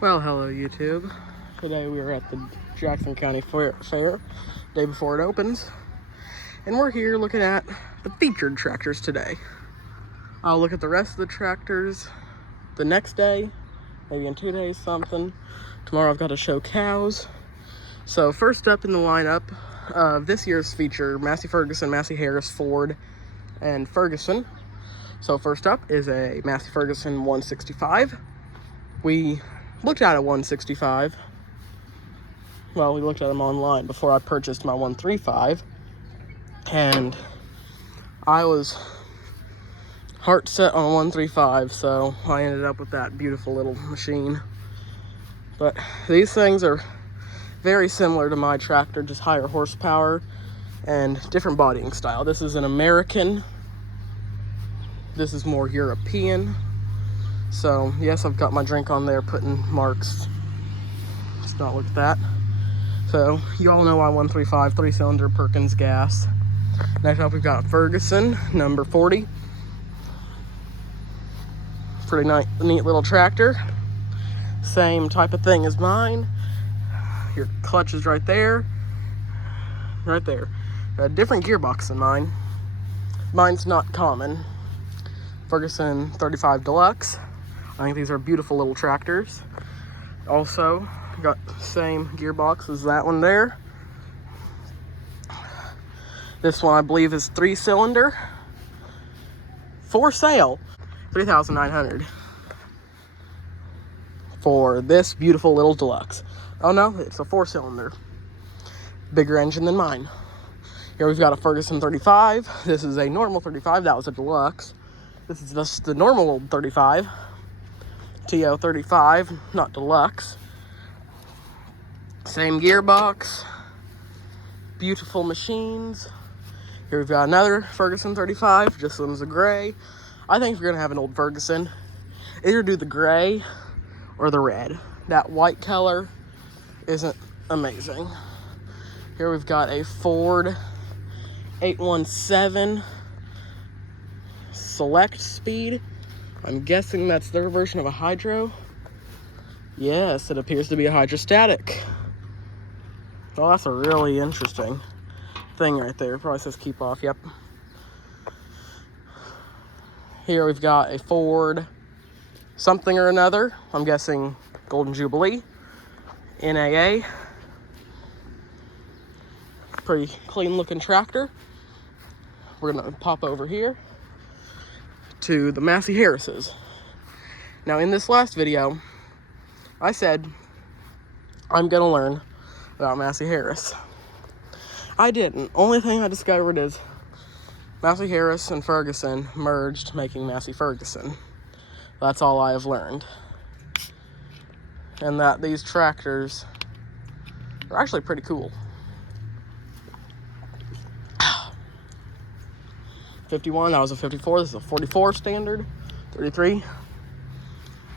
Well, hello YouTube. Today we are at the Jackson County Fair, day before it opens. And we're here looking at the featured tractors today. I'll look at the rest of the tractors the next day, maybe in 2 days something. Tomorrow I've got to show cows. So first up in the lineup of this year's feature, Massey Ferguson, Massey Harris, Ford, and Ferguson. So first up is a Massey Ferguson 165. We looked at a 165. Well, we looked at them online before I purchased my 135. And I was heart set on a 135, so I ended up with that beautiful little machine. But these things are very similar to my tractor, just higher horsepower and different bodying style. This is an American. This is more European. So yes, I've got my drink on there, putting marks. Let's not look at that. So you all know my 135 3-cylinder Perkins gas. Next up we've got a Ferguson number 40. Pretty neat little tractor. Same type of thing as mine. Your clutch is right there. Right there. A different gearbox than mine. Mine's not common. Ferguson 35 Deluxe. I think these are beautiful little tractors. Also, got the same gearbox as that one there. This one I believe is 3-cylinder. For sale, $3,900 for this beautiful little Deluxe. Oh no, it's a 4-cylinder. Bigger engine than mine. Here we've got a Ferguson 35. This is a normal 35. That was a Deluxe. This is just the normal old 35. TO 35, not Deluxe. Same gearbox. Beautiful machines. Here we've got another Ferguson 35. Just one's a gray. I think if you're gonna have an old Ferguson, either do the gray or the red. That white color isn't amazing. Here we've got a Ford 817 Select Speed. I'm guessing that's their version of a hydro. Yes, it appears to be a hydrostatic. Well, that's a really interesting thing right there. It probably says keep off, yep. Here we've got a Ford something or another. I'm guessing Golden Jubilee. NAA. Pretty clean looking tractor. We're gonna pop over here to the Massey Harrises. Now in this last video, I said I'm gonna learn about Massey Harris. I didn't. Only thing I discovered is Massey Harris and Ferguson merged, making Massey Ferguson. That's all I have learned. And that these tractors are actually pretty cool. 51, that was a 54. This is a 44 standard. 33,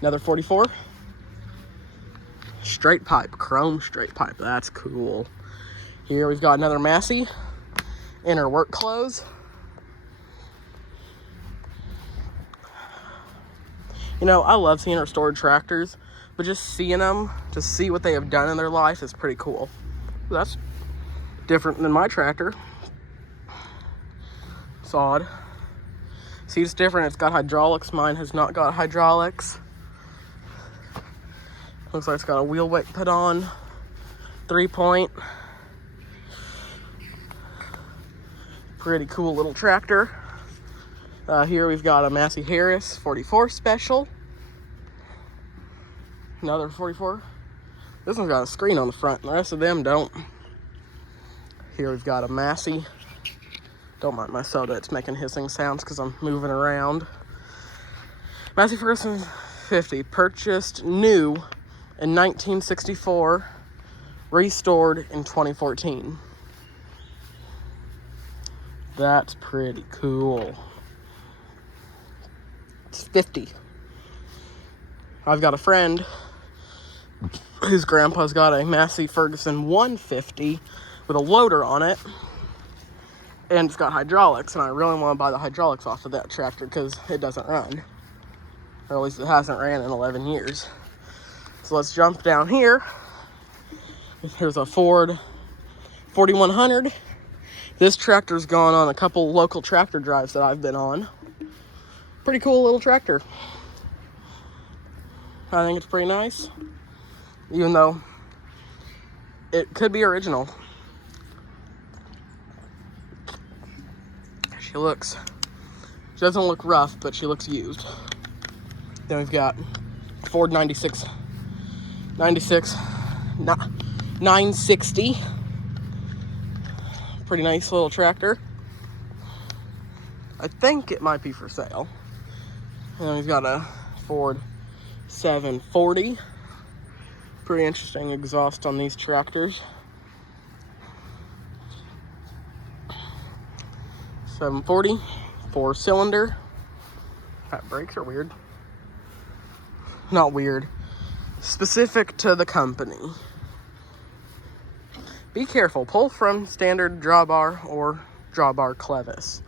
another 44. Straight pipe, chrome straight pipe. That's cool. Here we've got another Massey inner work clothes. You know, I love seeing restored tractors, but just seeing them, to see what they have done in their life is pretty cool. That's different than my tractor. It's odd. See, it's different. It's got hydraulics. Mine has not got hydraulics. Looks like it's got a wheel weight put on. 3-point. Pretty cool little tractor. Here we've got a Massey Harris 44 special. Another 44. This one's got a screen on the front, and the rest of them don't. Here we've got a Massey. Don't mind my soda, it's making hissing sounds because I'm moving around. Massey Ferguson 50, purchased new in 1964, restored in 2014. That's pretty cool. It's 50. I've got a friend whose grandpa's got a Massey Ferguson 150 with a loader on it. And it's got hydraulics, and I really want to buy the hydraulics off of that tractor because it doesn't run. Or at least it hasn't ran in 11 years. So let's jump down here. Here's a Ford 4100. This tractor's gone on a couple local tractor drives that I've been on. Pretty cool little tractor. I think it's pretty nice, even though it could be original. She doesn't look rough, but she looks used. Then we've got Ford 960. Pretty nice little tractor. I think it might be for sale. And then we've got a Ford 740. Pretty interesting exhaust on these tractors. 740, 4-cylinder. That brakes are weird. Not weird. Specific to the company. Be careful. Pull from standard drawbar or drawbar clevis.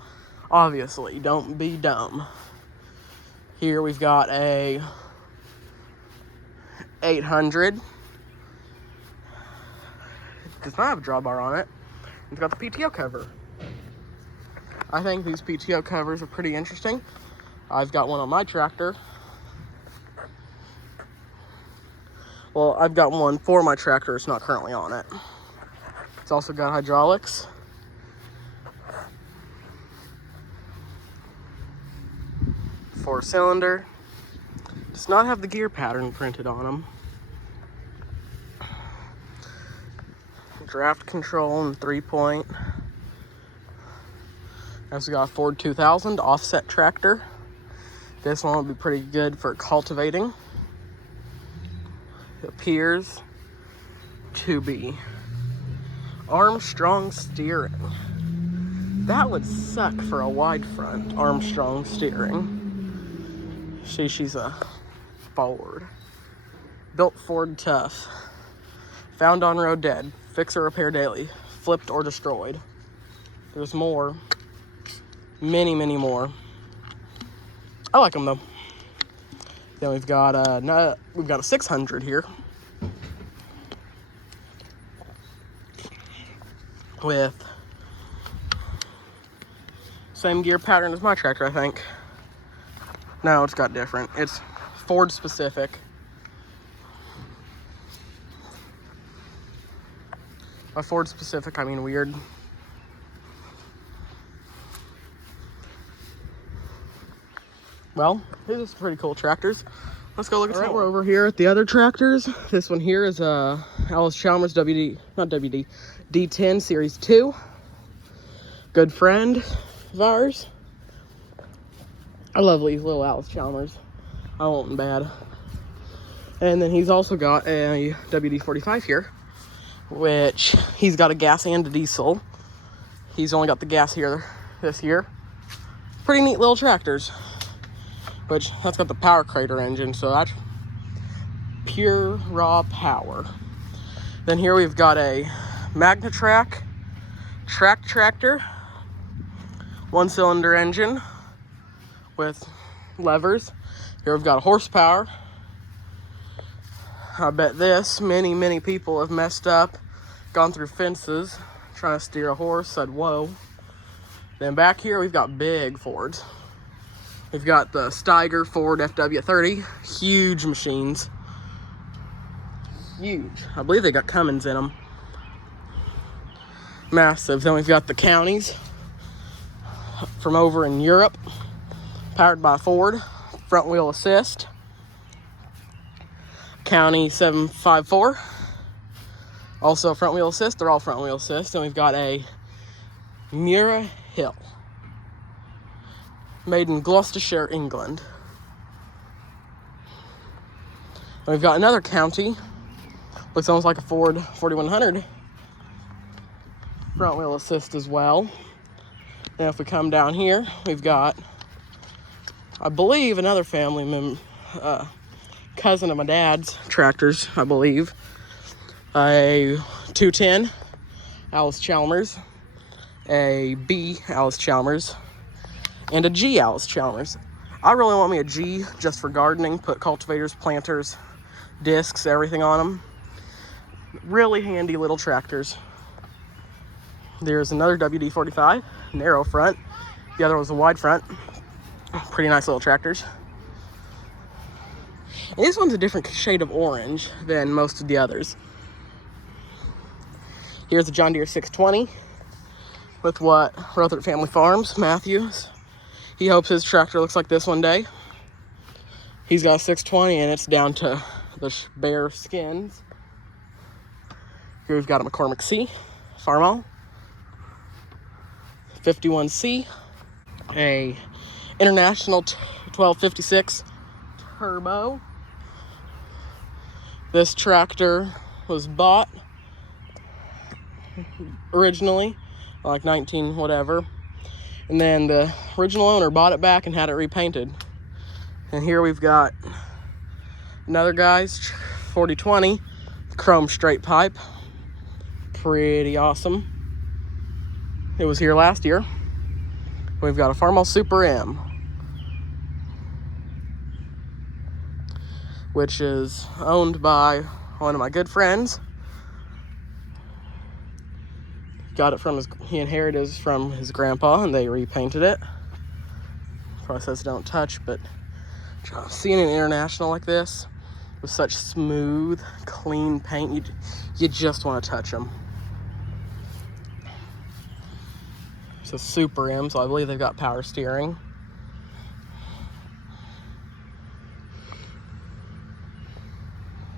Obviously, don't be dumb. Here we've got a 800. It does not have a drawbar on it. It's got the PTO cover. I think these PTO covers are pretty interesting. I've got one on my tractor. Well, I've got one for my tractor. It's not currently on it. It's also got hydraulics. Four-cylinder. Does not have the gear pattern printed on them. Draft control and 3-point. Also got a Ford 2000 offset tractor. This one will be pretty good for cultivating. It appears to be Armstrong steering. That would suck for a wide front Armstrong steering. She's a Ford. Built Ford tough. Found on road dead. Fix or repair daily. Flipped or destroyed. There's more. Many, many more. I like them though. Then we've got a 600 here with same gear pattern as my tractor, I think. No, it's got different. It's Ford specific. By Ford specific, I mean weird. Well, these are some pretty cool tractors. Let's go look at some. We're over here at the other tractors. This one here is a Alice Chalmers D10 Series 2. Good friend of ours. I love these little Alice Chalmers. I want them bad. And then he's also got a WD-45 here, which he's got a gas and a diesel. He's only got the gas here this year. Pretty neat little tractors. Which, that's got the power crater engine, so that's pure raw power. Then here we've got a Magnatrack track tractor. 1-cylinder engine with levers. Here we've got a horsepower. I bet this, many, many people have messed up, gone through fences, trying to steer a horse, said whoa. Then back here we've got big Fords. We've got the Steiger Ford FW30, huge machines. Huge. I believe they got Cummins in them. Massive. Then we've got the Counties from over in Europe, powered by Ford, front wheel assist. County 754, also front wheel assist. They're all front wheel assist. Then we've got a Mura Hill, made in Gloucestershire, England. And we've got another County, looks almost like a Ford 4100, front wheel assist as well. Then if we come down here, we've got, I believe, another family member, cousin of my dad's tractors, I believe. A 210 Alice Chalmers, a B Alice Chalmers, and a G Alice Chalmers. I really want me a G just for gardening, put cultivators, planters, discs, everything on them. Really handy little tractors. There's another WD-45, narrow front. The other was a wide front. Pretty nice little tractors. And this one's a different shade of orange than most of the others. Here's a John Deere 620 with what Rotherham Family Farms, Matthews. He hopes his tractor looks like this one day. He's got a 620 and it's down to the bare skins. Here we've got a McCormick C, Farmall. 51C, a International 1256 Turbo. This tractor was bought originally, like 19 whatever, and then the original owner bought it back and had it repainted. And here we've got another guy's 4020 chrome straight pipe. Pretty awesome. It was here last year. We've got a Farmall Super M, which is owned by one of my good friends. Got it from he inherited it from his grandpa, and they repainted it. Probably says don't touch, but seeing an International like this with such smooth, clean paint, you just want to touch them. It's a Super M, so I believe they've got power steering.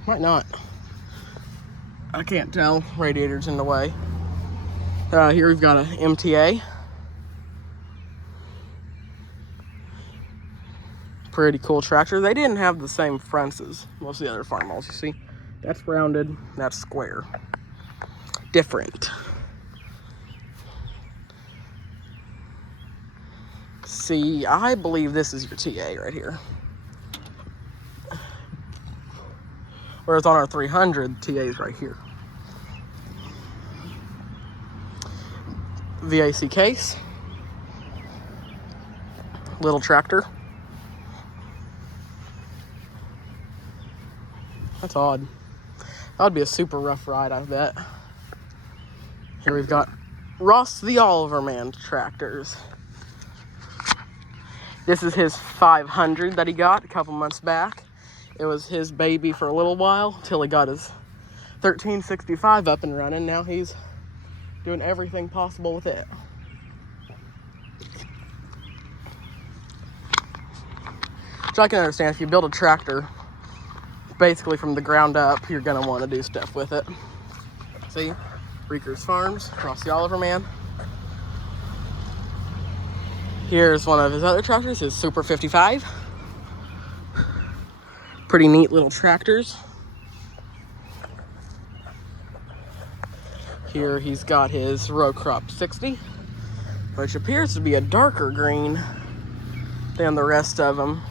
Might not. I can't tell. Radiator's in the way. Here we've got an MTA. Pretty cool tractor. They didn't have the same fronts as most of the other Farmalls, you see. That's rounded, that's square. Different. See, I believe this is your TA right here. Whereas on our 300, TA's right here. VAC case. Little tractor. That's odd. That would be a super rough ride, I bet. Here we've got Ross the Oliver Man tractors. This is his 500 that he got a couple months back. It was his baby for a little while till he got his 1365 up and running. Now he's doing everything possible with it. Which I can understand. If you build a tractor basically from the ground up, you're gonna want to do stuff with it. See, Reekers Farms, Ross the Oliver Man. Here's one of his other tractors, his Super 55. Pretty neat little tractors. Here he's got his row crop 60, which appears to be a darker green than the rest of them.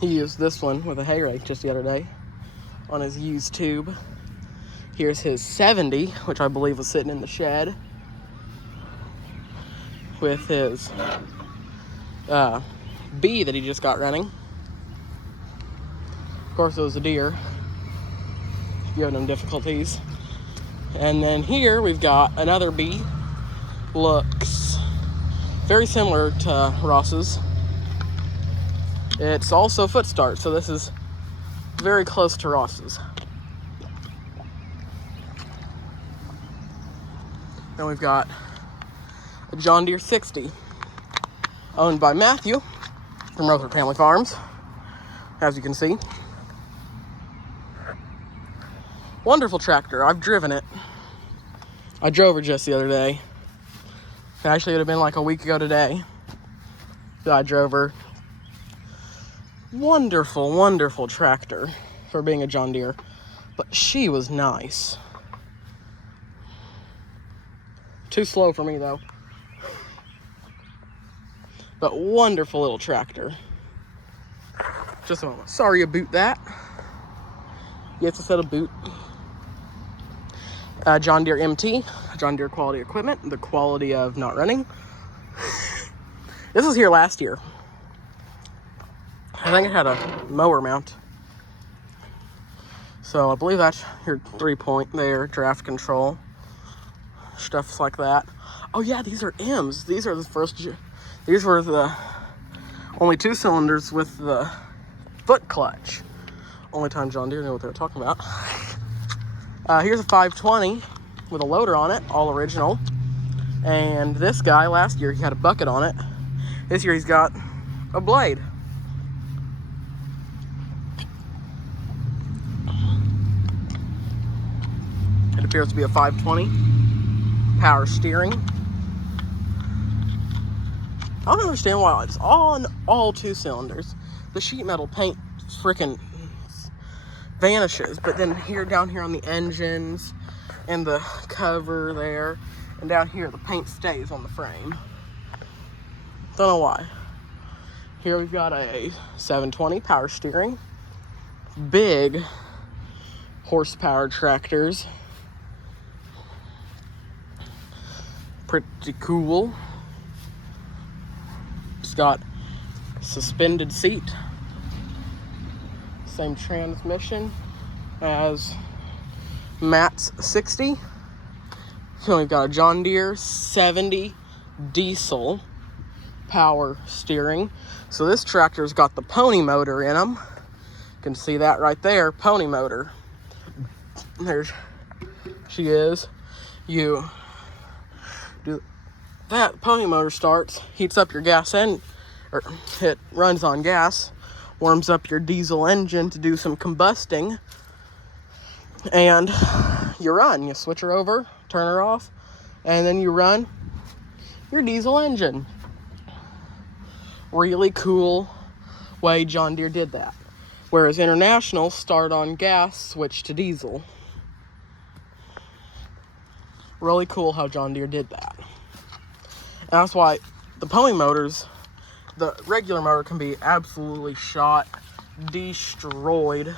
He used this one with a hay rake just the other day on his used tube. Here's his 70, which I believe was sitting in the shed, with his B that he just got running. Of course, it was a deer, giving him difficulties. And then here we've got another B. Looks very similar to Ross's. It's also foot start, so this is very close to Ross's. Then we've got a John Deere 60, owned by Matthew from Rotherham Family Farms, as you can see. Wonderful tractor. I've driven it. I drove her just the other day. Actually, it would have been like a week ago today that I drove her. Wonderful, wonderful tractor for being a John Deere, but she was nice. Too slow for me though. But wonderful little tractor. Just a moment. Sorry about that. Yes, I said a boot. John Deere MT, John Deere quality equipment, the quality of not running. This was here last year. I think it had a mower mount. So I believe that's your 3-point there, draft control, stuff like that. Oh yeah, these are M's. These are the first, these were the only 2 cylinders with the foot clutch. Only time John Deere knew what they were talking about. Here's a 520 with a loader on it, all original. And this guy, last year, he had a bucket on it. This year he's got a blade. It appears to be a 520. Power steering. I don't understand why it's on all 2 cylinders. The sheet metal paint freaking vanishes, but then down here on the engines and the cover there, and down here the paint stays on the frame. Don't know why. Here we've got a 720 power steering, big horsepower tractors. Pretty cool. It's got suspended seat. Same transmission as Matt's 60. So we've got a John Deere 70 diesel power steering. So this tractor's got the pony motor in them. You can see that right there, pony motor. There she is. You do that, pony motor starts, heats up your gas end, or it runs on gas, warms up your diesel engine to do some combusting, and you run. You switch her over, turn her off, and then you run your diesel engine. Really cool way John Deere did that. Whereas International start on gas, switch to diesel. Really cool how John Deere did that. And that's why the pony motors, the regular motor can be absolutely shot, destroyed,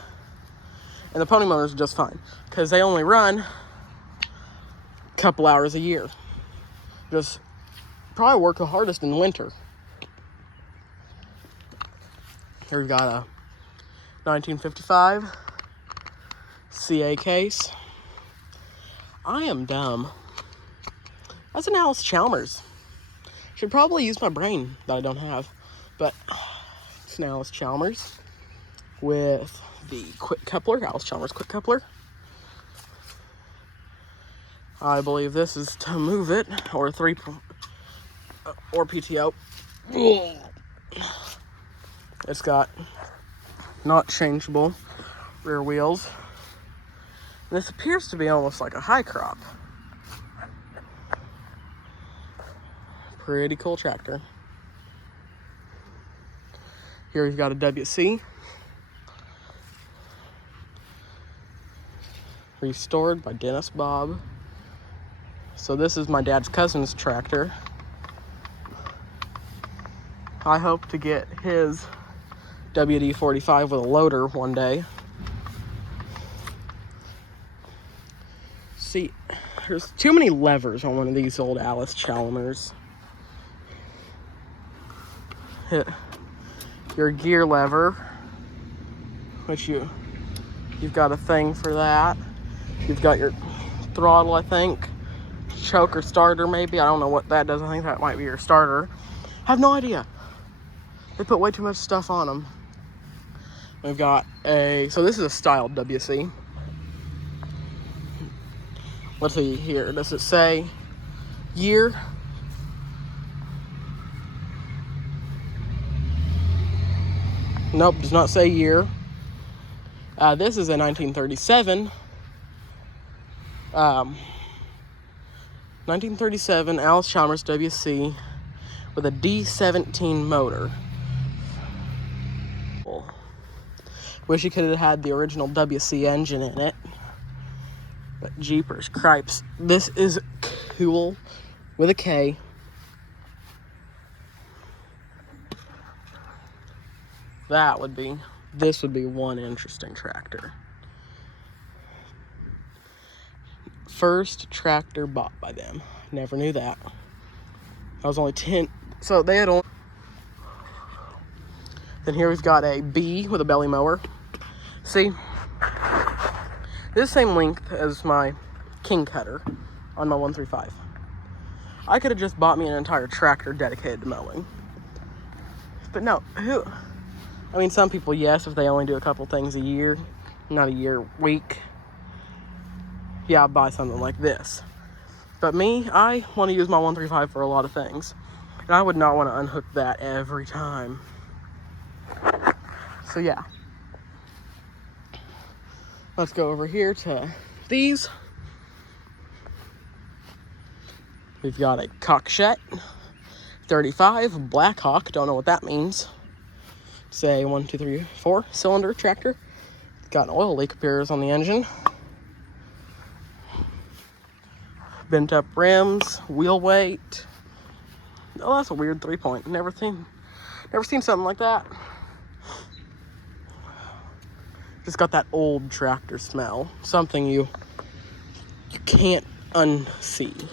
and the pony motors are just fine because they only run a couple hours a year. Just probably work the hardest in the winter. Here we've got a 1955 CA case. I am dumb. That's an Alice Chalmers. Should probably use my brain that I don't have, but it's an Alice Chalmers with the quick coupler, Alice Chalmers quick coupler. I believe this is to move it, or PTO. It's got not changeable rear wheels. This appears to be almost like a high crop. Pretty cool tractor. Here we've got a WC. Restored by Dennis Bob. So this is my dad's cousin's tractor. I hope to get his WD-45 with a loader one day. See, there's too many levers on one of these old Alice Chalmers. Hit your gear lever, which you've got a thing for that. You've got your throttle, I think, choke or starter maybe. I don't know what that does. I think that might be your starter. I have no idea. They put way too much stuff on them. We've got so this is a styled WC. Let's see here. Does it say year? Nope, does not say year. This is a 1937. 1937 Alice Chalmers WC with a D17 motor. Wish you could have had the original WC engine in it. But jeepers cripes. This is cool with a K. This would be one interesting tractor. First tractor bought by them. Never knew that. I was only 10. So they had only Then here we've got a B with a belly mower. See, this same length as my king cutter on my 135. I could have just bought me an entire tractor dedicated to mowing. But no, I mean, some people, yes, if they only do a couple things a year, not a year, week, yeah, I'll buy something like this. But me, I want to use my 135 for a lot of things. And I would not want to unhook that every time. So yeah. Let's go over here to these. We've got a Cockshut 35 Blackhawk. Don't know what that means. Say 1, 2, 3, 4 cylinder tractor. It's got an oil leak appears on the engine. Bent up rims, wheel weight. Oh, that's a weird 3-point. Never seen something like that. Just got that old tractor smell. Something you can't unsee.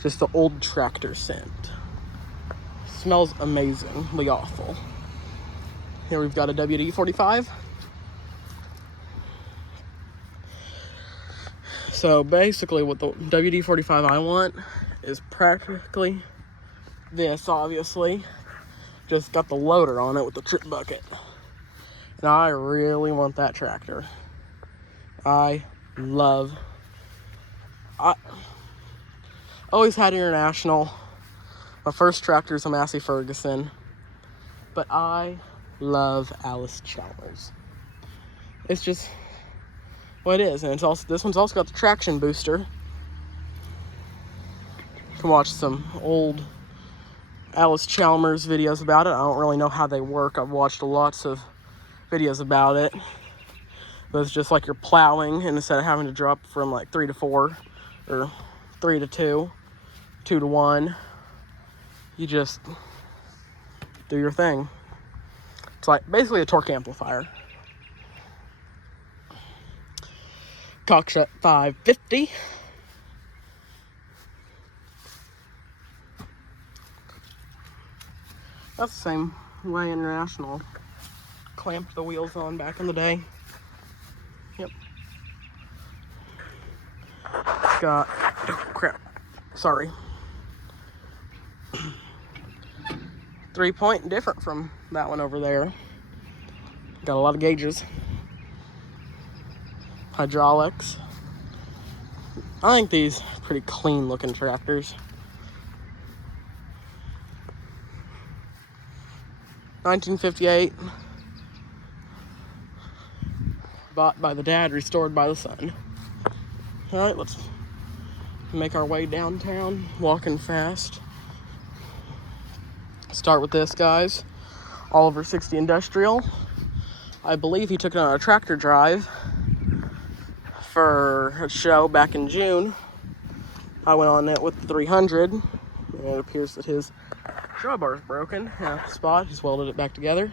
Just the old tractor scent. Smells amazingly awful. Here we've got a WD-45. So basically what the WD-45 I want is practically this, obviously. Just got the loader on it with the trip bucket. And I really want that tractor. I always had International. My first tractor is a Massey Ferguson. But I love Alice Chalmers. It's just what it is. And it's also, this one's also got the traction booster. You can watch some old Alice Chalmers videos about it. I don't really know how they work. I've watched lots of videos about it, but it's just like you're plowing, and instead of having to drop from like 3 to 4 or 3 to 2, 2 to 1, you just do your thing. It's like basically a torque amplifier. Cockshut 550. That's the same way International clamped the wheels on back in the day. Yep. Got, oh crap, sorry. 3-point different from that one over there. Got a lot of gauges. Hydraulics. I think these are pretty clean looking tractors. 1958. Bought by the dad, restored by the son. Alright, let's make our way downtown, walking fast. Start with this, guys. Oliver 60 Industrial. I believe he took it on a tractor drive for a show back in June. I went on it with the 300, and it appears that his drawbar is broken at the spot. He's welded it back together.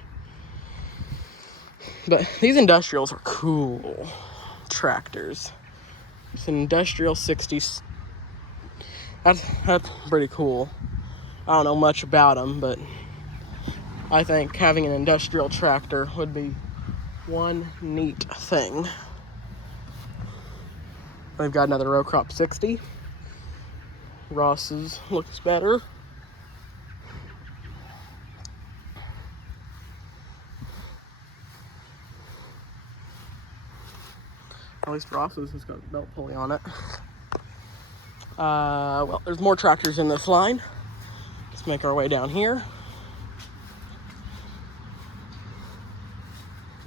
But these industrials are cool tractors. It's an industrial 60s. That's pretty cool. I don't know much about them, but I think having an industrial tractor would be one neat thing. We've got another row crop 60. Ross's looks better. At least Ross's has got a belt pulley on it. Well, there's more tractors in this line. Let's make our way down here.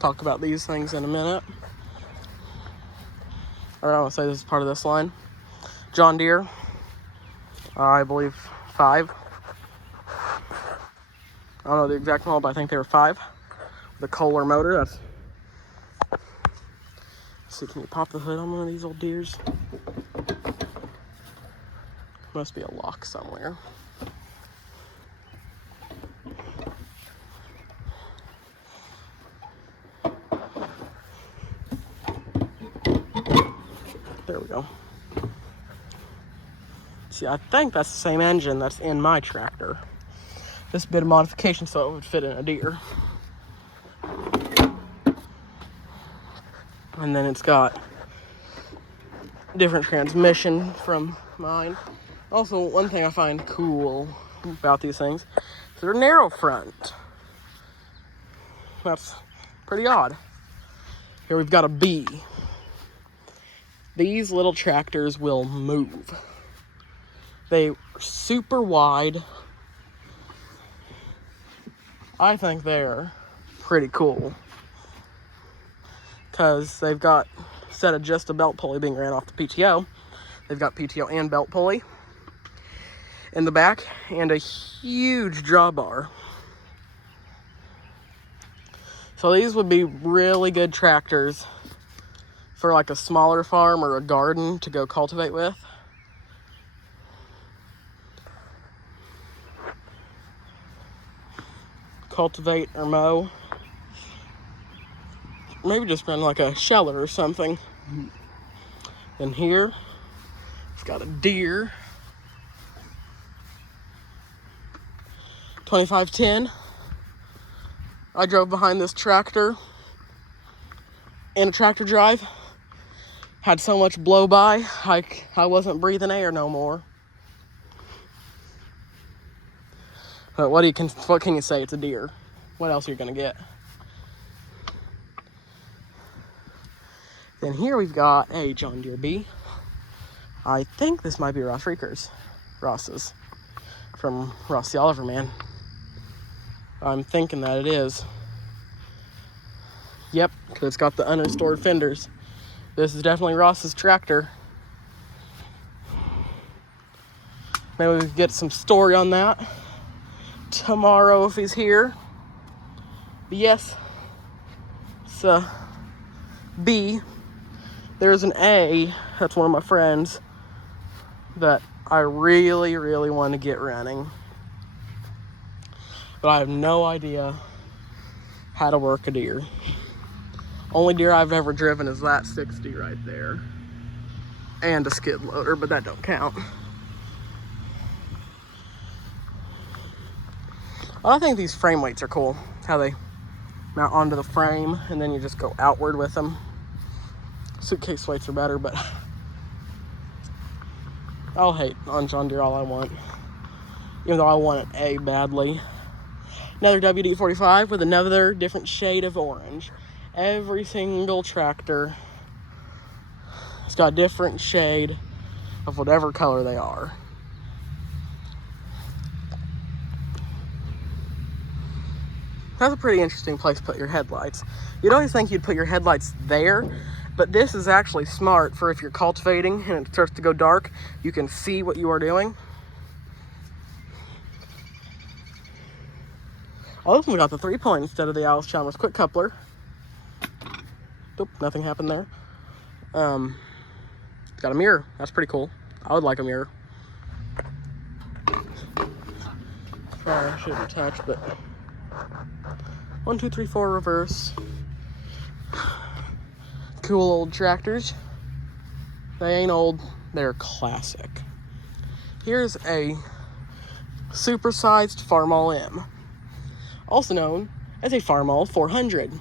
Talk about these things in a minute. Or I want to say this is part of this line. John Deere, I believe 5. I don't know the exact model, but I think they were 5. The Kohler motor. That's. Let's see, can you pop the hood on one of these old Deeres? Must be a lock somewhere. There we go. See, I think that's the same engine that's in my tractor. This bit of modification so it would fit in a Deere. And then it's got different transmission from mine. Also, one thing I find cool about these things is they're narrow front. That's pretty odd. Here we've got a B. These little tractors will move. They're super wide. I think they're pretty cool because they've got, instead of just a belt pulley being ran off the PTO, they've got PTO and belt pulley in the back and a huge drawbar. So these would be really good tractors for like a smaller farm or a garden to go cultivate with. Cultivate or mow. Maybe just run like a sheller or something. And here, it's got a deer. 2510. I drove behind this tractor in a tractor drive. Had so much blow by, I wasn't breathing air no more. But what can you say? It's a deer. What else are you gonna get? Then here we've got a John Deere B. I think this might be Ross's, from Ross the Oliver Man. I'm thinking that it is. Yep, because it's got the unrestored fenders. This is definitely Ross's tractor. Maybe we can get some story on that tomorrow if he's here. But yes, it's a B. There's an A. That's one of my friends that I really, really want to get running. But I have no idea how to work a deer. Only deer I've ever driven is that 60 right there. And a skid loader, but that don't count. I think these frame weights are cool. How they mount onto the frame and then you just go outward with them. Suitcase weights are better, but I'll hate on John Deere all I want. Even though I want an A badly. Another WD-45 with another different shade of orange. Every single tractor has got a different shade of whatever color they are. That's a pretty interesting place to put your headlights. You'd always think you'd put your headlights there, but this is actually smart for if you're cultivating and it starts to go dark, you can see what you are doing. Oh, this one got the 3-point instead of the Alice Chalmers quick coupler. Oop, nothing happened there. It's got a mirror. That's pretty cool. I would like a mirror. Sorry, I shouldn't touch, but 1, 2, 3, 4 reverse. Cool old tractors. They ain't old, they're classic. Here's a supersized Farmall M, also known as a Farmall 400.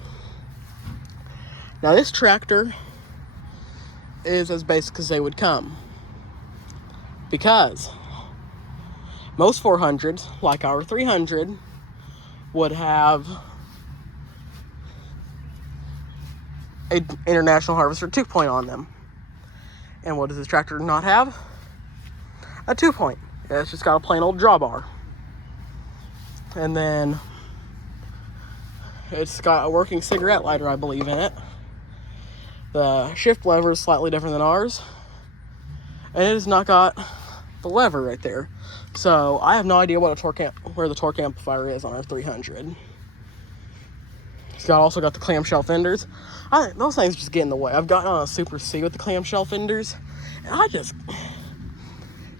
Now this tractor is as basic as they would come, because most 400s, like our 300, would have an International Harvester 2-point on them. And what does this tractor not have? A 2-point. It's just got a plain old drawbar. And then it's got a working cigarette lighter, I believe, in it. The shift lever is slightly different than ours. And it has not got the lever right there. So I have no idea what where the torque amplifier is on our 300. It's also got the clamshell fenders. Those things just get in the way. I've gotten on a Super C with the clamshell fenders, and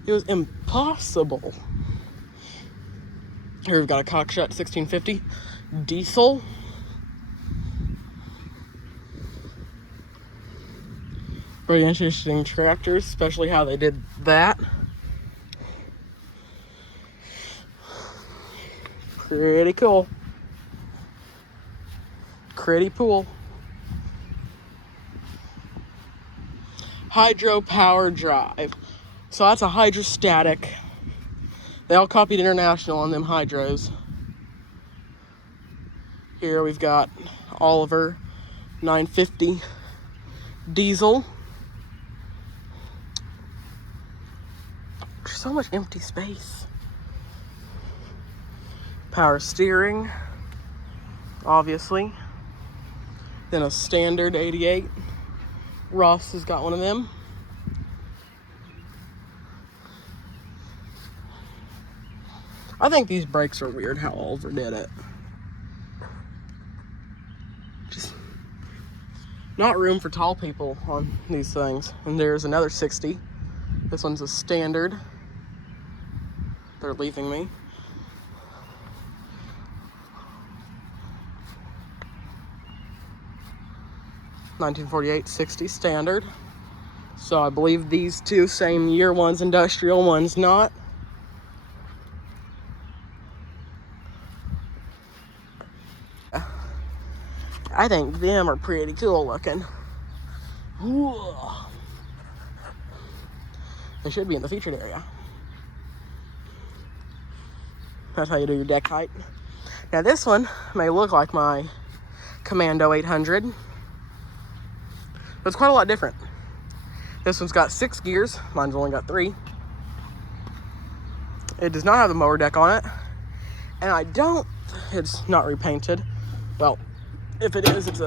it was impossible. Here we've got a Cockshut 1650 diesel. Very interesting tractors, especially how they did that. Pretty cool. Pretty pool. Hydro power drive. So that's a hydrostatic. They all copied International on them hydros. Here we've got Oliver 950 diesel. There's so much empty space. Power steering, obviously. Then a standard 88. Ross has got one of them. I think these brakes are weird how Oliver did it. Just not room for tall people on these things. And there's another 60. This one's a standard. They're leaving me. (1948) 60 standard. So I believe these two same year, one's industrial, one's not. I think them are pretty cool looking. Ooh. They should be in the featured area. That's how you do your deck height. Now this one may look like my Commando 800. But it's quite a lot different. This one's got 6 gears. Mine's only got 3. It does not have the mower deck on it. And it's not repainted. Well, if it is, it's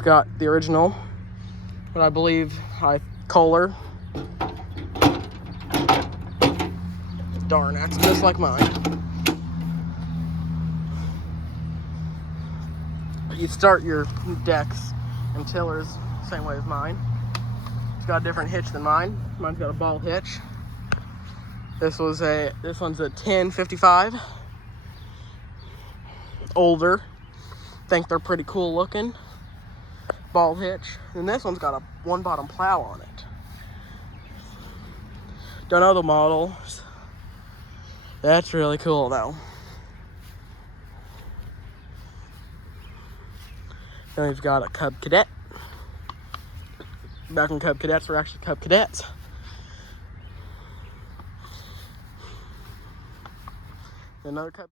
got the original, but I believe Kohler. Darn, that's just like mine. You start your decks and tillers same way as mine. It's got a different hitch than mine. Mine's got a ball hitch. This one's a 1055. Older. Think they're pretty cool looking. Ball hitch. And this one's got a one bottom plow on it. Don't know the models. That's really cool though. Then we've got a Cub Cadet. Back when Cub Cadets were actually Cub Cadets. Another Cub.